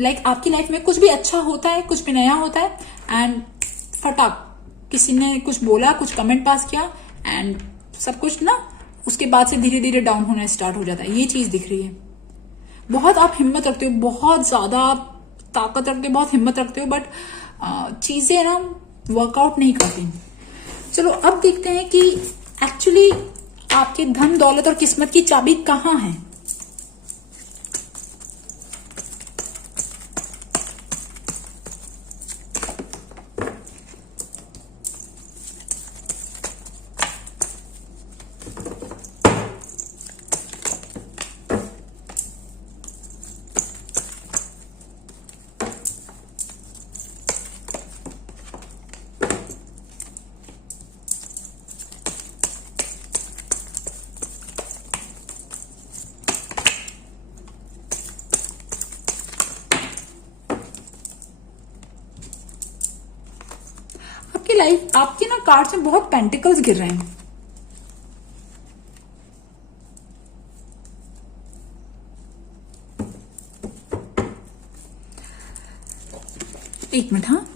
लाइक आपकी लाइफ में कुछ भी अच्छा होता है, कुछ भी नया होता है, एंड फटाक किसी ने कुछ बोला, कुछ कमेंट पास किया, एंड सब कुछ ना उसके बाद से धीरे धीरे डाउन होना स्टार्ट हो जाता है। ये चीज दिख रही है। बहुत आप हिम्मत रखते हो, बहुत ज्यादा ताकत रखते हो, बहुत हिम्मत रखते हो, बट चीजें ना वर्कआउट नहीं करती। चलो अब देखते हैं कि एक्चुअली आपके धन दौलत और किस्मत की चाबी कहाँ है। लाइफ आपके ना कार्ड्स में बहुत पेंटिकल्स गिर रहे हैं। एक मिनट, हाँ,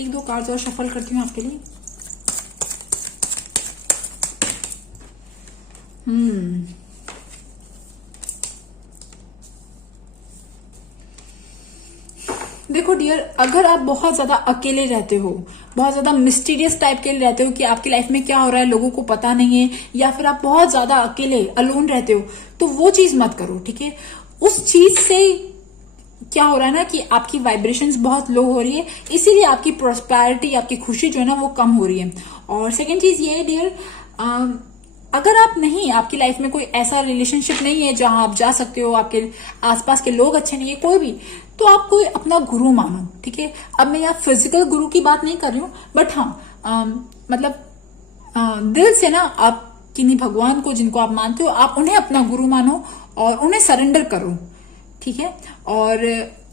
एक दो कार्ड्स और शफल करती हूँ आपके लिए। देखो डियर, अगर आप बहुत ज्यादा अकेले रहते हो, बहुत ज्यादा मिस्टीरियस टाइप के रहते हो कि आपकी लाइफ में क्या हो रहा है लोगों को पता नहीं है, या फिर आप बहुत ज्यादा अकेले अलोन रहते हो, तो वो चीज मत करो, ठीक है। उस चीज से क्या हो रहा है ना कि आपकी वाइब्रेशंस बहुत लो हो रही है, इसीलिए आपकी प्रॉस्पेरिटी, आपकी खुशी जो है ना वो कम हो रही है। और सेकेंड चीज ये है डियर, अगर आप नहीं, आपकी लाइफ में कोई ऐसा रिलेशनशिप नहीं है जहां आप जा सकते हो, आपके आसपास के लोग अच्छे नहीं है कोई भी, तो आप कोई अपना गुरु मानो, ठीक है। अब मैं यहाँ फिजिकल गुरु की बात नहीं कर रही हूँ, बट हाँ मतलब दिल से ना आप किन्हीं भगवान को जिनको आप मानते हो, आप उन्हें अपना गुरु मानो और उन्हें सरेंडर करो, ठीक है। और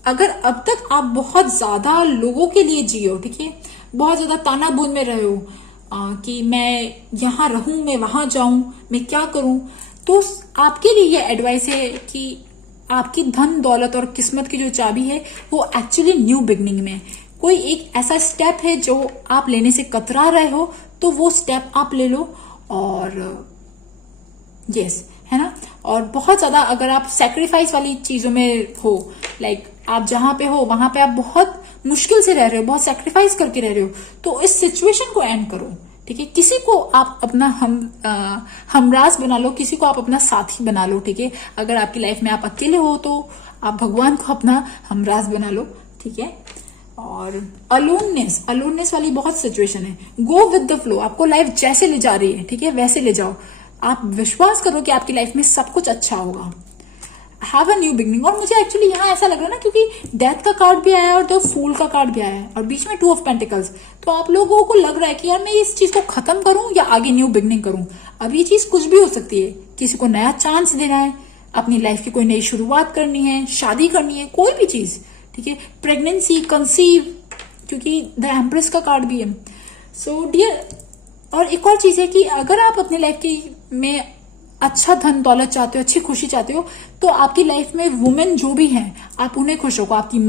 अगर अब तक आप बहुत ज्यादा लोगों के लिए जियो, ठीक है, बहुत ज्यादा ताना बून में रहे हो कि मैं यहां रहूं, मैं वहां जाऊं, मैं क्या करूं, तो आपके लिए ये एडवाइस है कि आपकी धन दौलत और किस्मत की जो चाबी है वो एक्चुअली न्यू बिगनिंग में कोई एक ऐसा स्टेप है जो आप लेने से कतरा रहे हो, तो वो स्टेप आप ले लो। और यस, है ना। और बहुत ज्यादा अगर आप सेक्रीफाइस वाली चीजों में हो, लाइक आप जहां पे हो वहां पे आप बहुत मुश्किल से रह रहे हो, बहुत सेक्रीफाइस करके रह रहे हो, तो इस सिचुएशन को एंड करो, ठीक है। किसी को आप अपना हमराज बना लो, किसी को आप अपना साथी बना लो, ठीक है। अगर आपकी लाइफ में आप अकेले हो तो आप भगवान को अपना हमराज बना लो, ठीक है। और अलोननेस वाली बहुत सिचुएशन है, गो विद द फ्लो, आपको लाइफ जैसे ले जा रही है, ठीक है, वैसे ले जाओ। आप विश्वास करो कि आपकी लाइफ में सब कुछ अच्छा होगा। Have a new beginning. और मुझे एक्चुअली यहाँ ऐसा लग रहा है ना, क्योंकि डेथ का कार्ड भी आया है और द फूल का कार्ड भी आया है और बीच में 2 ऑफ पेंटिकल्स, तो आप लोगों को लग रहा है कि यार मैं इस चीज को खत्म करूं या आगे न्यू बिगनिंग करूं। अब ये चीज कुछ भी हो सकती है, किसी को नया चांस देना है, अपनी लाइफ की कोई नई शुरुआत करनी है, शादी करनी है, कोई भी चीज, ठीक है, प्रेगनेंसी, कंसीव, क्योंकि द एम्प्रेस का कार्ड भी है। सो डियर, और एक और चीज है कि अगर आप अपनी लाइफ की में अच्छा धन दौलत चाहते हो, अच्छी खुशी चाहते हो, तो आपकी लाइफ में वुमेन जो भी हैं आप उन्हें खुश रखो। आपकी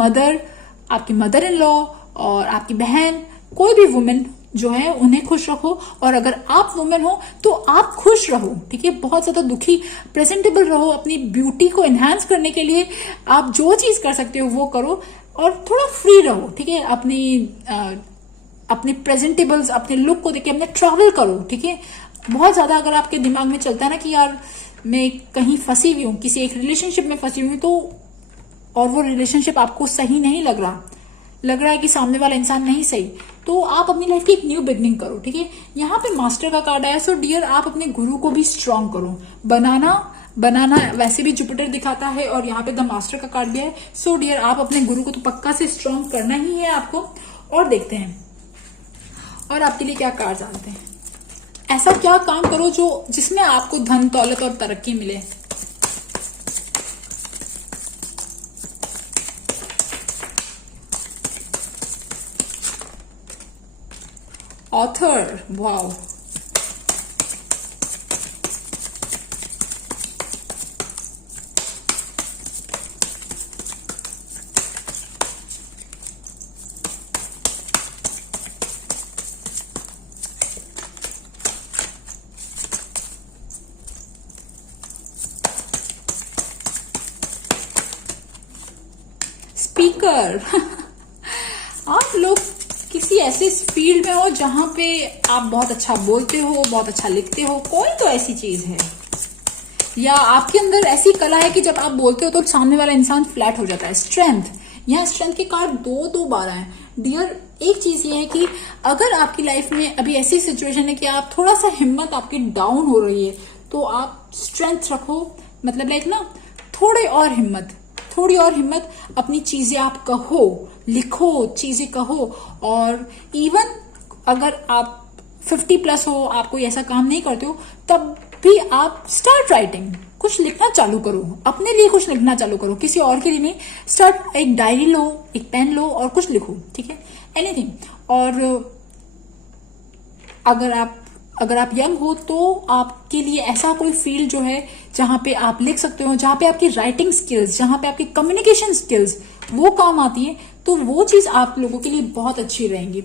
मदर इन लॉ और आपकी बहन, कोई भी वुमेन जो है उन्हें खुश रखो। और अगर आप वुमेन हो तो आप खुश रहो, ठीक है, बहुत ज्यादा दुखी, प्रेजेंटेबल रहो। अपनी ब्यूटी को एनहांस करने के लिए आप जो चीज कर सकते हो वो करो और थोड़ा फ्री रहो, ठीक है। अपने प्रेजेंटेबल्स, अपने लुक को देख के अपने ट्रैवल करो, ठीक है। बहुत ज्यादा अगर आपके दिमाग में चलता है ना कि यार मैं कहीं फंसी हुई हूँ, किसी एक रिलेशनशिप में फंसी हुई हूँ, तो और वो रिलेशनशिप आपको सही नहीं लग रहा है कि सामने वाला इंसान नहीं सही, तो आप अपनी लाइफ की एक न्यू बिगनिंग करो, ठीक है। यहाँ पे मास्टर का कार्ड आया। सो डियर, आप अपने गुरु को भी स्ट्रांग करो। बनाना वैसे भी जुपिटर दिखाता है और यहाँ पे द मास्टर का कार्ड भी है। सो डियर, आप अपने गुरु को तो पक्का से स्ट्रांग करना ही है आपको। और देखते हैं और आपके लिए क्या कार्ड आते हैं। ऐसा क्या काम करो जिसमें आपको धन दौलत और तरक्की मिले। Author, wow, speaker. आप लोग किसी ऐसे फील्ड में हो जहां पे आप बहुत अच्छा बोलते हो, बहुत अच्छा लिखते हो, कोई तो ऐसी चीज है, या आपके अंदर ऐसी कला है कि जब आप बोलते हो तो सामने वाला इंसान फ्लैट हो जाता है। स्ट्रेंथ, यहाँ स्ट्रेंथ के कार्ड 2 बार आए। डियर, एक चीज ये है कि अगर आपकी लाइफ में अभी ऐसी सिचुएशन है कि आप थोड़ा सा हिम्मत आपकी डाउन हो रही है, तो आप स्ट्रेंथ रखो, मतलब लाइक ना थोड़ी और हिम्मत, अपनी चीजें आप कहो, लिखो, चीजें कहो। और इवन अगर आप 50+ हो, आप कोई ऐसा काम नहीं करते हो, तब भी आप स्टार्ट राइटिंग, कुछ लिखना चालू करो, अपने लिए कुछ लिखना चालू करो, किसी और के लिए नहीं। स्टार्ट, एक डायरी लो, एक पेन लो और कुछ लिखो, ठीक है, एनीथिंग। और अगर आप यंग हो तो आपके लिए ऐसा कोई फील्ड जो है जहां पे आप लिख सकते हो, जहां पे आपकी राइटिंग स्किल्स, जहां पे आपकी कम्युनिकेशन स्किल्स वो काम आती है, तो वो चीज आप लोगों के लिए बहुत अच्छी रहेंगी।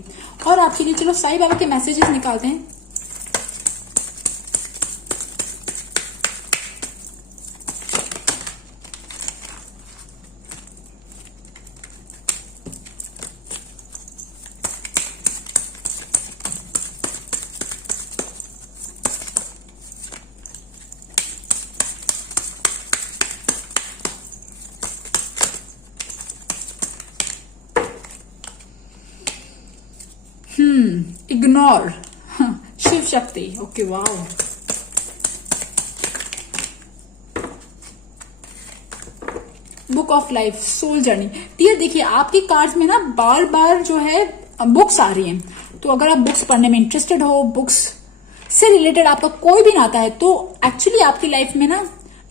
और आपके लिए चलो साईं बाबा के मैसेजेस निकालते हैं। Ignore, Shiv Shakti. Okay, wow. Book of life, soul journey. Dear देखिए, आपकी कार्ड्स में ना बार बार जो है बुक्स आ रही हैं, तो अगर आप बुक्स पढ़ने में इंटरेस्टेड हो, बुक्स से रिलेटेड आपका कोई भी नाता है, तो एक्चुअली आपकी लाइफ में ना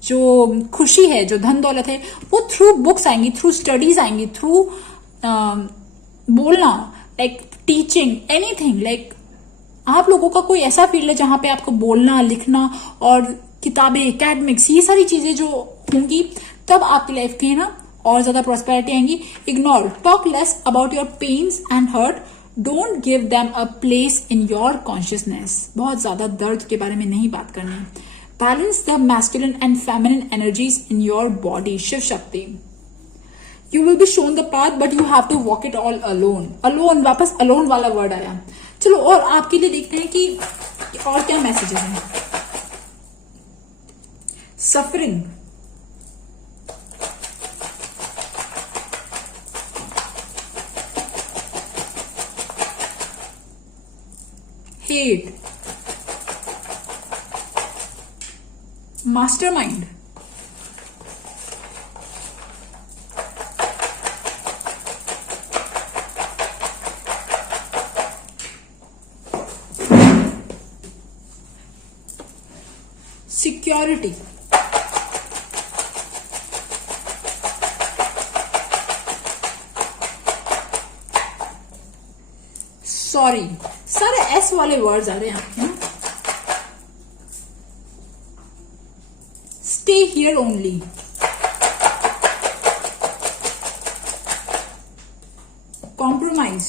जो खुशी है, जो धन दौलत है, वो थ्रू बुक्स आएंगी, थ्रू स्टडीज आएंगी, थ्रू बोलना, लाइक टीचिंग, एनीथिंग। लाइक आप लोगों का कोई ऐसा फील्ड है जहां पे आपको बोलना, लिखना और किताबें, एकेडमिक्स, ये सारी चीजें जो होंगी, तब आपकी लाइफ की है ना और ज्यादा प्रॉस्पेरिटी आएंगी। Ignore, talk less about your pains and hurt, don't give them a place in your consciousness. बहुत ज्यादा दर्द के बारे में नहीं बात करनी। Balance the masculine and feminine energies in your body, Shiv Shakti. You will be shown the path, but you have to walk it all alone. Alone, वापस alone वाला वर्ड आया। चलो और आपके लिए देखते हैं कि और क्या मैसेजेस हैं। Suffering, hate, mastermind, security, sorry, सारे एस वाले वर्ड्स आ रहे हैं आपके ना। Stay here only, compromise,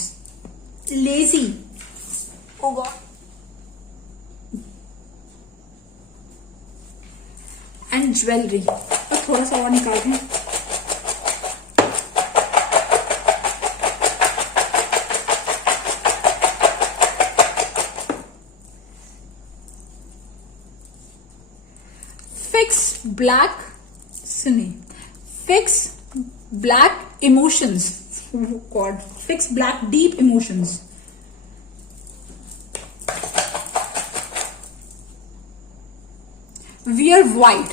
lazy, O God, and jewellery. और थोड़ा सा और निकालते हैं। फिक्स ब्लैक, सुनिए, fix black emotions, God, fix black deep emotions. Wear white,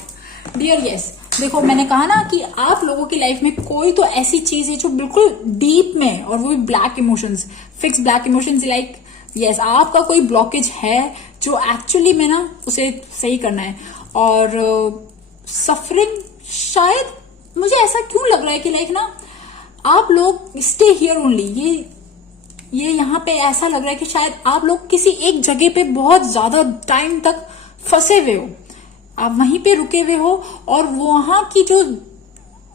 dear yes. देखो मैंने कहा ना कि आप लोगों की लाइफ में कोई तो ऐसी चीज है जो बिल्कुल डीप में, और वो भी black emotions, fix black emotions. Like yes, आपका कोई ब्लॉकेज है जो एक्चुअली में ना उसे सही करना है। और सफरिंग, शायद मुझे ऐसा क्यों लग रहा है कि लाइक ना आप लोग स्टे हियर ओनली, ये यहाँ पे ऐसा लग रहा है कि शायद आप लोग किसी एक जगह पे बहुत ज्यादा टाइम तक फंसे हुए हो, आप वहीं पे रुके हुए हो, और वहां की जो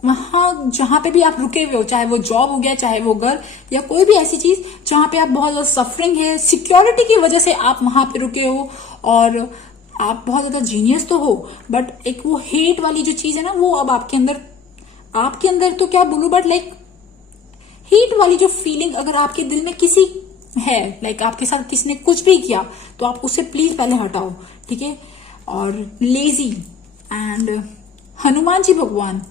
वहां जहां पे भी आप रुके हुए हो, चाहे वो जॉब हो गया, चाहे वो घर, या कोई भी ऐसी चीज जहां पे आप बहुत ज्यादा सफरिंग है, सिक्योरिटी की वजह से आप वहां पे रुके हो, और आप बहुत ज्यादा जीनियस तो हो, बट एक वो हेट वाली जो चीज है ना, वो अब आपके अंदर तो क्या बोलूं, बट लाइक हेट वाली जो फीलिंग अगर आपके दिल में किसी है, लाइक आपके साथ किसी ने कुछ भी किया, तो आप उससे प्लीज पहले हटाओ, ठीक है। और लेजी एंड हनुमान जी भगवान,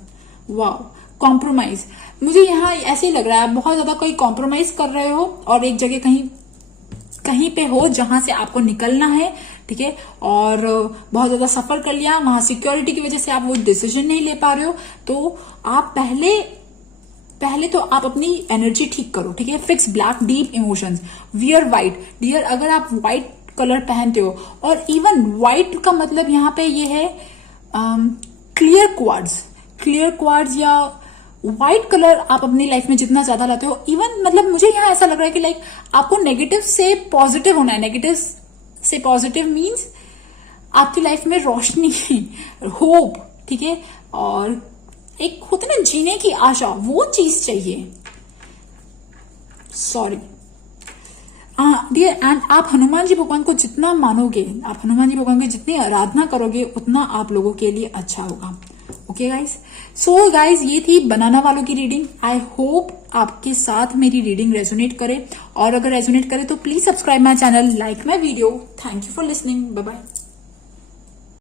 वाह, कॉम्प्रोमाइज। मुझे यहाँ ऐसे ही लग रहा है आप बहुत ज्यादा कोई कॉम्प्रोमाइज कर रहे हो, और एक जगह कहीं पे हो जहां से आपको निकलना है, ठीक है, और बहुत ज्यादा सफर कर लिया, वहां सिक्योरिटी की वजह से आप वो डिसीजन नहीं ले पा रहे हो, तो आप पहले तो आप अपनी एनर्जी ठीक करो, ठीक है। Fix black deep emotions, wear white, dear अगर आप व्हाइट कलर पहनते हो, और इवन व्हाइट का मतलब यहाँ पे ये है क्लियर क्वार्ट्ज या व्हाइट कलर आप अपनी लाइफ में जितना ज्यादा लाते हो, इवन मतलब मुझे यहाँ ऐसा लग रहा है कि लाइक आपको नेगेटिव से पॉजिटिव होना है, नेगेटिव से पॉजिटिव मीन्स आपकी लाइफ में रोशनी, होप, ठीक है, और एक होता ना जीने की आशा, वो चीज चाहिए। सॉरी डियर, एंड आप हनुमान जी भगवान को जितना मानोगे, आप हनुमान जी भगवान की जितनी आराधना करोगे, उतना आप लोगों के लिए अच्छा होगा। ओके गाइज, सो गाइज ये थी बनाना वालों की रीडिंग। आई होप आपके साथ मेरी रीडिंग रेजोनेट करे, और अगर रेजोनेट करे तो please subscribe my channel, like my video. Thank you for listening, bye bye.